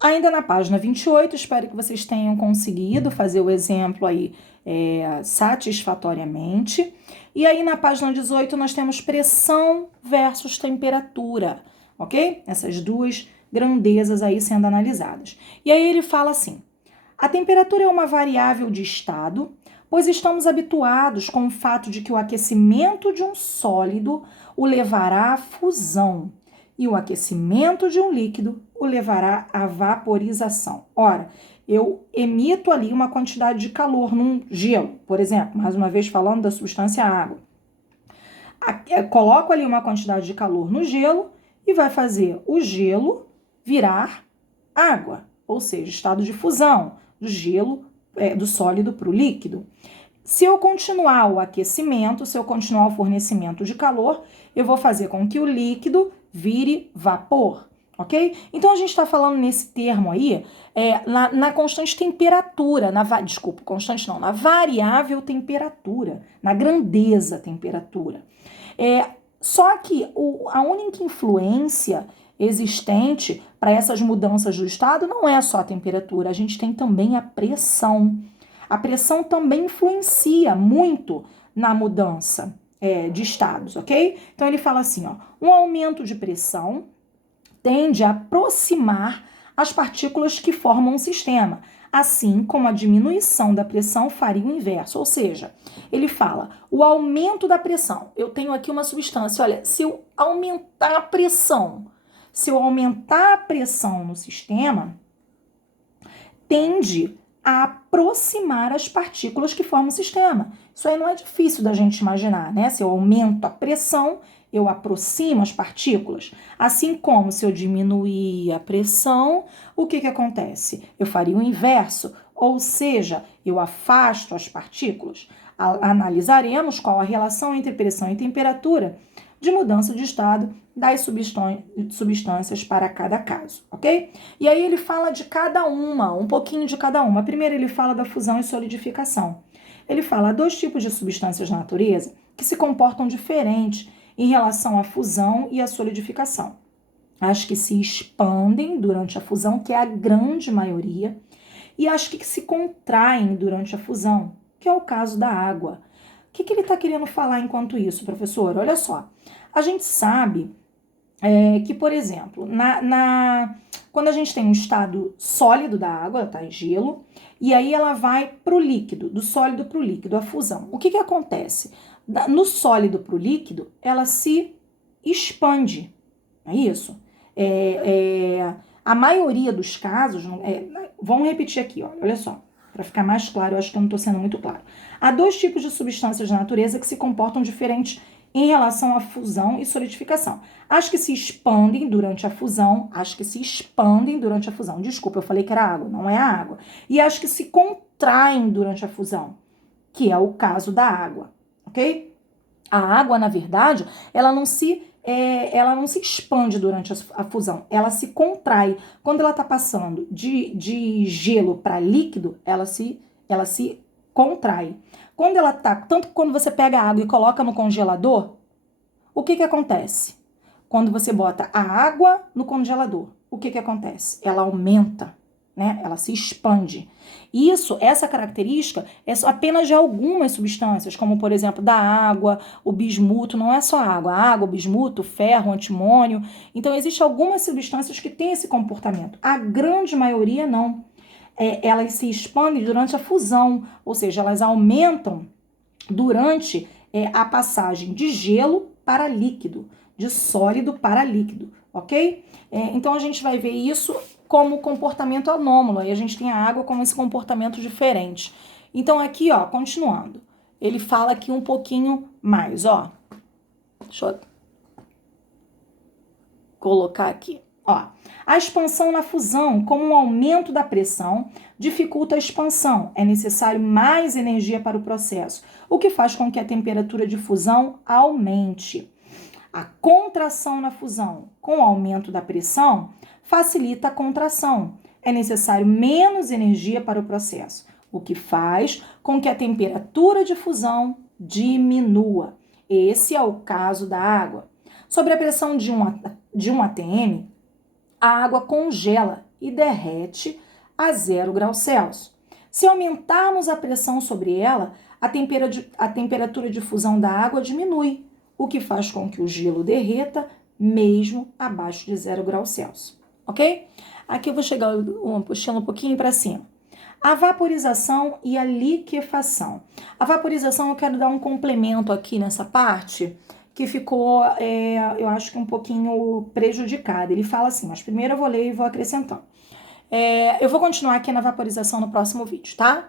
Ainda na página 28, espero que vocês tenham conseguido fazer o exemplo aí satisfatoriamente. E aí na página 18 nós temos pressão versus temperatura, ok? Essas duas grandezas aí sendo analisadas. E aí ele fala assim: a temperatura é uma variável de estado, pois estamos habituados com o fato de que o aquecimento de um sólido o levará à fusão e o aquecimento de um líquido o levará à vaporização. Ora, eu emito ali uma quantidade de calor num gelo, por exemplo, mais uma vez falando da substância água. Coloco ali uma quantidade de calor no gelo e vai fazer o gelo virar água, ou seja, estado de fusão do gelo, do sólido para o líquido. Se eu continuar o aquecimento, se eu continuar o fornecimento de calor, eu vou fazer com que o líquido vire vapor, ok? Então a gente está falando nesse termo aí, na constante temperatura, constante não, na variável temperatura, na grandeza temperatura. Só que a única influência existente para essas mudanças do estado não é só a temperatura, a gente tem também a pressão. A pressão também influencia muito na mudança de estados, ok? Então ele fala assim, ó, um aumento de pressão tende a aproximar as partículas que formam um sistema, assim como a diminuição da pressão faria o inverso. Ou seja, ele fala, o aumento da pressão. Eu tenho aqui uma substância, olha, se eu aumentar a pressão, no sistema, tende a aproximar as partículas que formam o sistema. Isso aí não é difícil da gente imaginar, né? Se eu aumento a pressão, eu aproximo as partículas. Assim como se eu diminuir a pressão, o que acontece? Eu faria o inverso, ou seja, eu afasto as partículas. Analisaremos qual a relação entre pressão e temperatura de mudança de estado das substâncias para cada caso, ok? E aí ele fala de cada uma, um pouquinho de cada uma. Primeiro ele fala da fusão e solidificação. Ele fala dois tipos de substâncias na natureza que se comportam diferente em relação à fusão e à solidificação. As que se expandem durante a fusão, que é a grande maioria, e as que se contraem durante a fusão, que é o caso da água. O que ele está querendo falar enquanto isso, professor? Olha só, a gente sabe que, por exemplo, quando a gente tem um estado sólido da água, ela está em gelo, e aí ela vai para o líquido, do sólido para o líquido, a fusão. O que acontece? No sólido para o líquido, ela se expande, não é isso? A maioria dos casos, vamos repetir aqui, olha só, para ficar mais claro, eu acho que eu não estou sendo muito claro. Há dois tipos de substâncias da natureza que se comportam diferentes em relação à fusão e solidificação. As que se expandem durante a fusão, desculpa, eu falei que era água, não é a água. E as que se contraem durante a fusão, que é o caso da água, ok? A água, na verdade, ela não se expande durante a fusão, ela se contrai. Quando ela está passando de gelo para líquido, ela se contrai. Tanto que quando você pega a água e coloca no congelador, o que acontece? Quando você bota a água no congelador, o que acontece? Ela aumenta, né? Ela se expande. Essa característica é apenas de algumas substâncias, como por exemplo da água, o bismuto, não é só água, o bismuto, o ferro, o antimônio. Então existem algumas substâncias que têm esse comportamento. A grande maioria não. Elas se expandem durante a fusão, ou seja, elas aumentam durante a passagem de gelo para líquido, de sólido para líquido, ok? Então a gente vai ver isso como comportamento anômalo, e a gente tem a água como esse comportamento diferente. Então aqui, ó, continuando, ele fala aqui um pouquinho mais, ó. Deixa eu colocar aqui. Ó, a expansão na fusão, como um aumento da pressão, dificulta a expansão. É necessário mais energia para o processo, o que faz com que a temperatura de fusão aumente. A contração na fusão, com o aumento da pressão, facilita a contração. É necessário menos energia para o processo, o que faz com que a temperatura de fusão diminua. Esse é o caso da água. Sobre a pressão de 1 atm, a água congela e derrete a 0 graus Celsius. Se aumentarmos a pressão sobre ela, a temperatura de fusão da água diminui, o que faz com que o gelo derreta mesmo abaixo de 0 graus Celsius, ok? Aqui eu vou chegar puxando um pouquinho para cima. A vaporização e a liquefação. A vaporização eu quero dar um complemento aqui nessa parte que ficou, eu acho que um pouquinho prejudicada. Ele fala assim, mas primeiro eu vou ler e vou acrescentando. Eu vou continuar aqui na vaporização no próximo vídeo, tá?